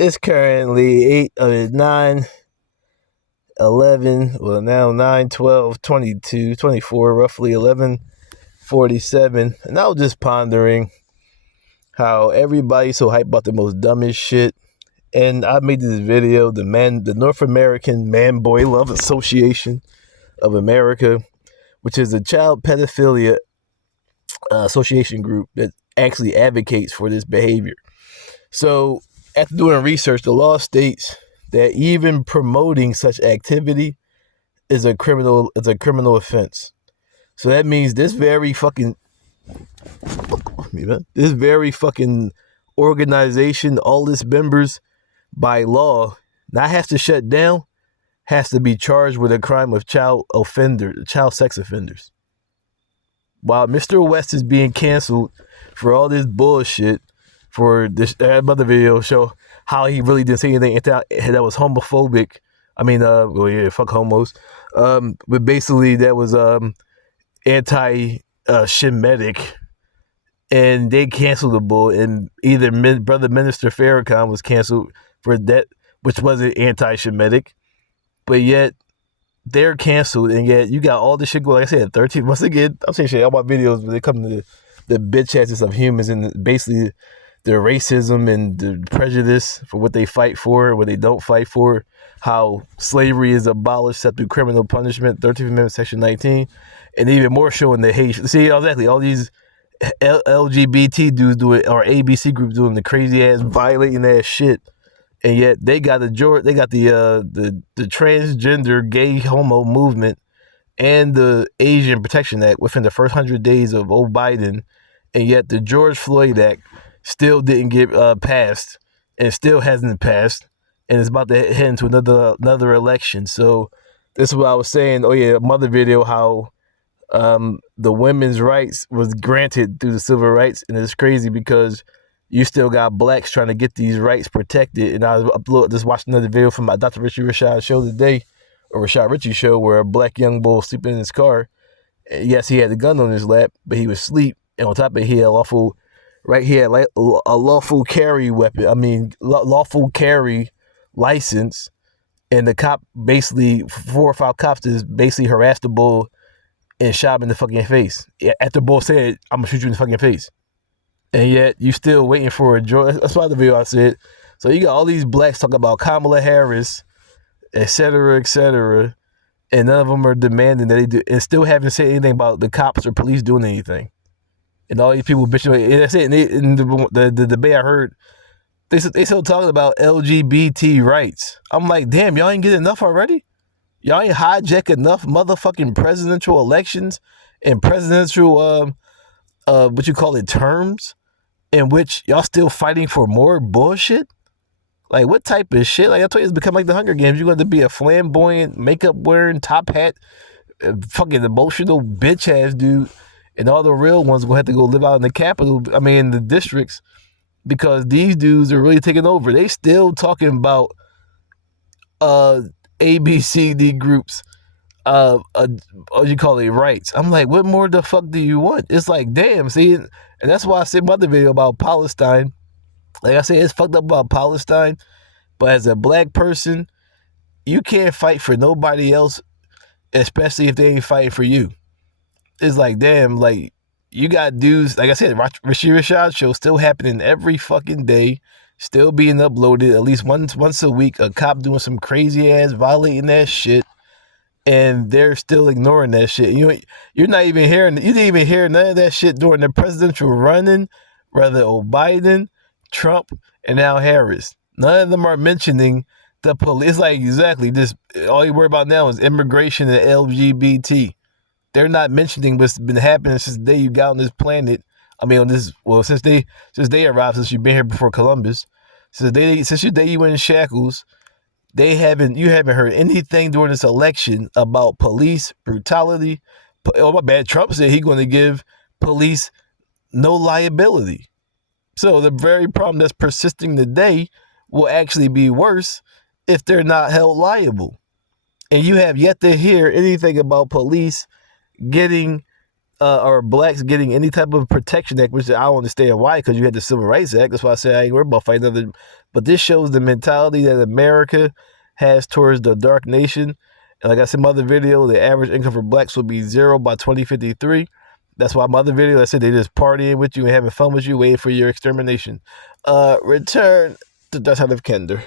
It's currently 9, 11, well now 9, 12, 22, 24, roughly 11:47. And I was just pondering how everybody's so hyped about the most dumbest shit. And I made this video, the North American Man Boy Love Association of America, which is a child pedophilia association group that actually advocates for this behavior. So after doing research, the law states that even promoting such activity is a criminal offense. So that means this very fucking organization, all its members by law, not has to shut down, has to be charged with a crime of child sex offenders. While Mr. West is being canceled for all this bullshit, for this other video show how he really didn't say anything that was homophobic. I mean, fuck homos. But basically that was anti-Shemitic, and they canceled the bull. And either Brother Minister Farrakhan was canceled for that, which wasn't anti-Shemitic, but yet they're canceled, and yet you got all this shit going. Like I said, 13. Once again, I'm saying shit. All my videos when they come to the bitch asses of humans and basically their racism and the prejudice for what they fight for, what they don't fight for, how slavery is abolished except through criminal punishment, 13th Amendment, Section 19, and even more showing the hate. See, exactly, all these LGBT dudes do it, or ABC groups doing the crazy ass, violating ass shit, and yet they got the transgender gay homo movement and the Asian Protection Act within the first 100 days of old Biden, and yet the George Floyd Act still didn't get passed, and still hasn't passed, and it's about to head into another election. So this is what I was saying. Oh yeah, mother video, how the women's rights was granted through the civil rights, and it's crazy because you still got blacks trying to get these rights protected. And I just watched another video from my Dr. Richie Rashad show today, or Rashad Richie show, where a black young boy was sleeping in his car. Yes, he had the gun on his lap, but he was asleep, and on top of it, he had a lawful carry weapon. I mean, lawful carry license, and the cop basically 4 or 5 cops just basically harassed the bull and shot him in the fucking face. After the bull said, "I'm gonna shoot you in the fucking face," and yet you still waiting for a joy. That's why the video I said. So you got all these blacks talking about Kamala Harris, etc., and none of them are demanding that they do, and still haven't said anything about the cops or police doing anything. And all these people bitching. And that's it. In the debate I heard, they still talking about LGBT rights. I'm like, damn, y'all ain't get enough already? Y'all ain't hijack enough motherfucking presidential elections and presidential terms in which y'all still fighting for more bullshit? Like, what type of shit? Like, I told you, it's become like the Hunger Games. You're going to be a flamboyant, makeup wearing, top hat, fucking emotional bitch ass dude. And all the real ones are going to have to go live out in the capital, in the districts, because these dudes are really taking over. They still talking about ABCD groups, rights. I'm like, what more the fuck do you want? It's like, damn, see? And that's why I said my other video about Palestine. Like I said, it's fucked up about Palestine, but as a black person, you can't fight for nobody else, especially if they ain't fighting for you. It's like, damn, like, you got dudes, like I said, Rashid Rashad show still happening every fucking day, still being uploaded at least once a week, a cop doing some crazy ass violating that shit, and they're still ignoring that shit. You didn't even hear none of that shit during the presidential running, whether Biden, Trump, and now Harris. None of them are mentioning the police. Like, exactly, this, all you worry about now is immigration and LGBT. They're not mentioning what's been happening since the day you got on this planet. Since they arrived, since you've been here before Columbus, since the day you went in shackles, you haven't heard anything during this election about police brutality. Oh, my bad. Trump said he's going to give police no liability. So the very problem that's persisting today will actually be worse if they're not held liable. And you have yet to hear anything about police getting or blacks getting any type of protection act, which I don't understand why, because you had the Civil Rights Act. That's why I say I ain't worried about fighting But this shows the mentality that America has towards the dark nation. And like I said in my other video, the average income for blacks will be 0 by 2053. That's why my other video, I said they just partying with you and having fun with you, waiting for your extermination. Return to Dark Side of Kender.